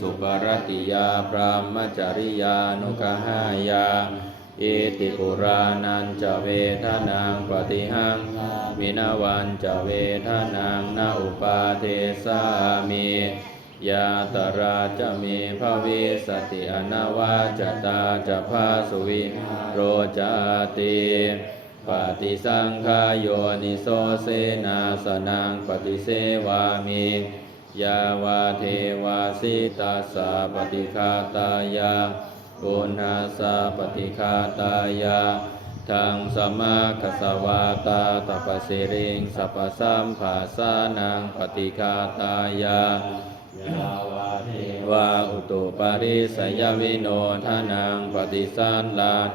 สุปรติยาพรหมจริยานุกหายาอิติปุรานันจะเวทนางปฏิหังวินาวันจะเวทนางนาอุปาเทสามียาตราจะมีภวิสติอนาวาจตาจะพาสุวิโรจาติปฏิสังขายโยนิโสเสนาสนังปฏิเสวามิ ยาวาเทวาสิตาสาปฏิคาตายาปุณหาสาปฏิคาตายาทางสมาคสวาตาตปสิริงสัพพสัมภาสานังปฏิคาตายาวาอุตุปาริสยวิโนทานังปฏิสันลาน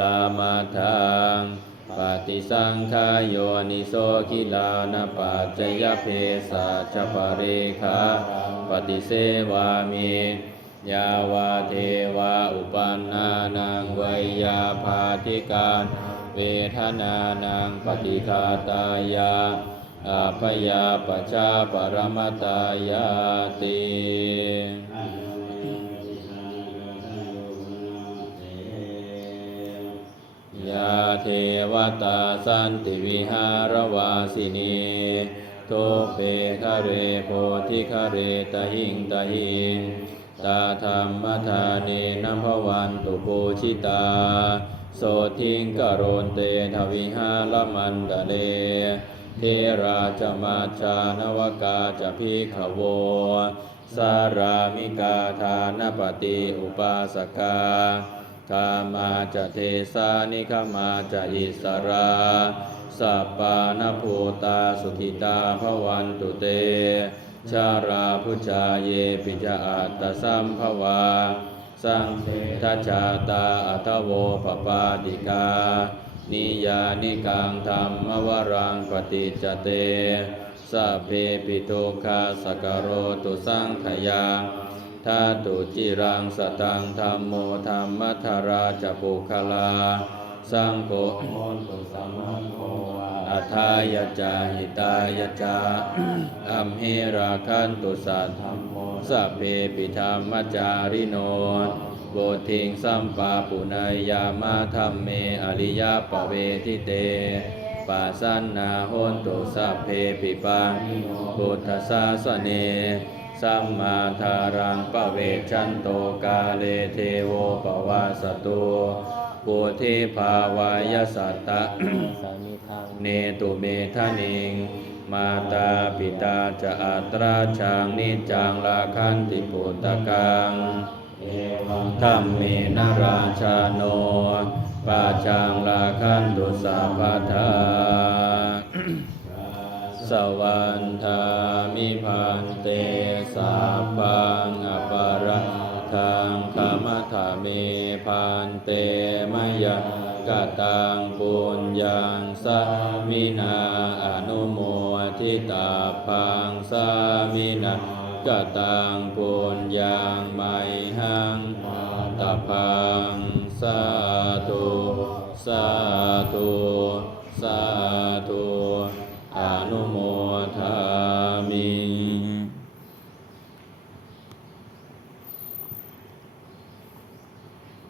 ลามาทัง ปฏิสังขายโยนิโสกิลานปัจจยเพสัจปะเรขาปฏิเสวามิยาวาเทวาอุปันนานังไวยาภาธิการเวทนานังปฏิคาตายาอาพยาปชาปรมตายาติ ยาเทวตาสันติวิหารวาสินีโทเปคะเรโพธิคะเรตหิงตหิงตาธรรมธาเนนัมภวันตุปูชิตา โสทิงกโรนเตทวิหารมันตะเลเทราจมาชานวกาจะพิขโว สารามิกาทานปฏิอุปาสกา กามาจะเทสานิคามาจะอิสราสัปปานภูตาสุขิตาภวันตุเต ชาราพุชาเยปิจอัตตสัมภวา สังเททัจจาตาอัตโวปปาติกา นิยานิกังธรรมวรังปฏิจเตสัพเพปิทุคาสกโรตุสังขยัง ทาตุจิรังสตังธรรมโมธรรมทาราจปุคลา สังโฆโมตุสัมมัโควาอัทายจาหิตายจาอัมเหราคันตุสัทธรรมโมสัพเพปิธรรมจาริโนโบทิงสัมปาปุนายามาธรรมเมอริยปเวทิเตปัสสันนาโหนตุสัพเพปิปังพุทธศาสเน สัมมาทารังปเวชันโตกาเลเทโวปวาสตุปุถิภาวายสัตตะเนตุเมทะนิง มาตาปิตาจะอัตราชางนิจังลาคันติปุตตะกังธัมเมนราชาโนปาจังลาคันตุสัพพทา สวันทามิพันเตสาพังอปาระคังคามถาเมพันเตมยกตังปุญญังสามินาอนุโมทิตาพังสามินากตังปุญญังไมหังตาพังสาธุสา